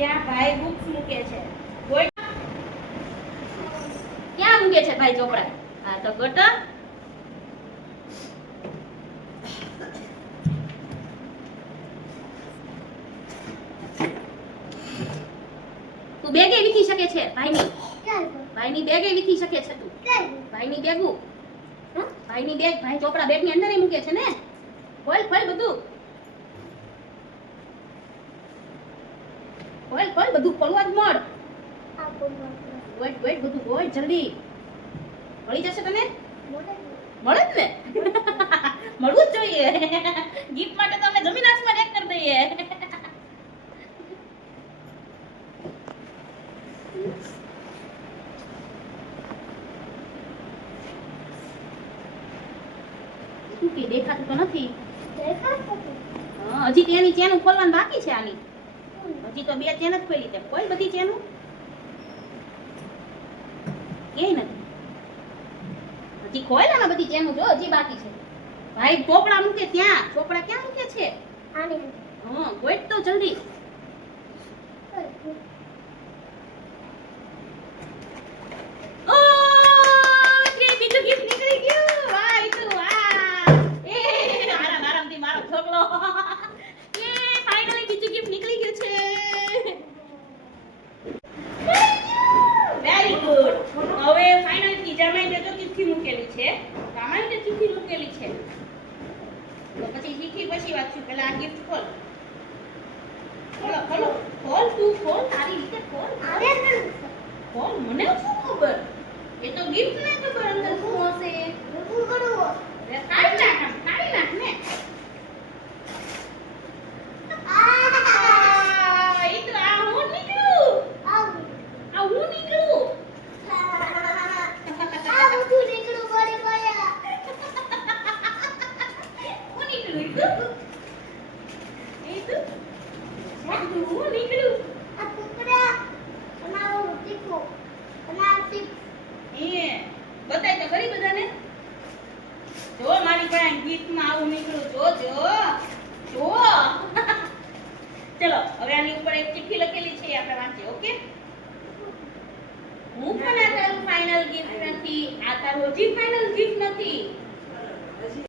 જ્યાં ભાઈ બુક્સ મૂકે છે. ક્યાં મૂકે છે ભાઈ ચોપડા? હા તો ગટર. તું બેગે વીખી શકે છે ભાઈની. ભાઈની બેગે વીખી શકે છે તું. ભાઈની બેગું. ભાઈની બેગ, ભાઈ ચોપડા બેગની અંદર મૂકે છે ને. ખોલ ખોલ બધું. ખોલ ખોલ બધું ખોલવા જ મળ. વેટ વેટ બધું ખોલ જલ્દી. મળી જશે તને? મળે જ ને. મળવું જ જોઈએ. ગિફ્ટ માટે તો અમે જમીન આસમાન એક કરી દઈએ. શું કે દેખાતું તો નથી. હજી તેની ચેન ખોલવાનું બાકી છે આની. હજી તો 2 ચેન જ ખોલી છે. કોઈ બધી ચેન કે નથી. હજી ખોલ આમાં બધી ચેન જો હજી બાકી છે. ભાઈ ચોપડા મૂકે ત્યાં. ચોપડા ક્યાં મૂકે છે? આની. હા ગોઈટ તો જલ્દી. મૂકેલી છે રામાયણ ચિઠ્ઠી મૂકેલી છે તો પછી ચિઠ્ઠી પછી વાંચશું. પેલા આ ગિફ્ટ ખોલ. ખોલો ખોલો ખોલ તું ખોલ તારી રીતે ખોલ. ખોલ મને શું ખબર? એ તો ગિફ્ટ ને ખબર અંદર શું હશે. શું કરવું? કાઢી નાખ ને. બતાય તો ખરી બધાને. જો મારી પાસે ગીતમાં આવું નીકળ્યું. જો ચલો હવે આની ઉપર એક ચિઠ્ઠી લખેલી છે આપણે વાંચીએ. ઓકે. હું પણ આ તારું ફાઇનલ ગિફ્ટ નથી. આ તારું હજી ફાઇનલ ગિફ્ટ નથી.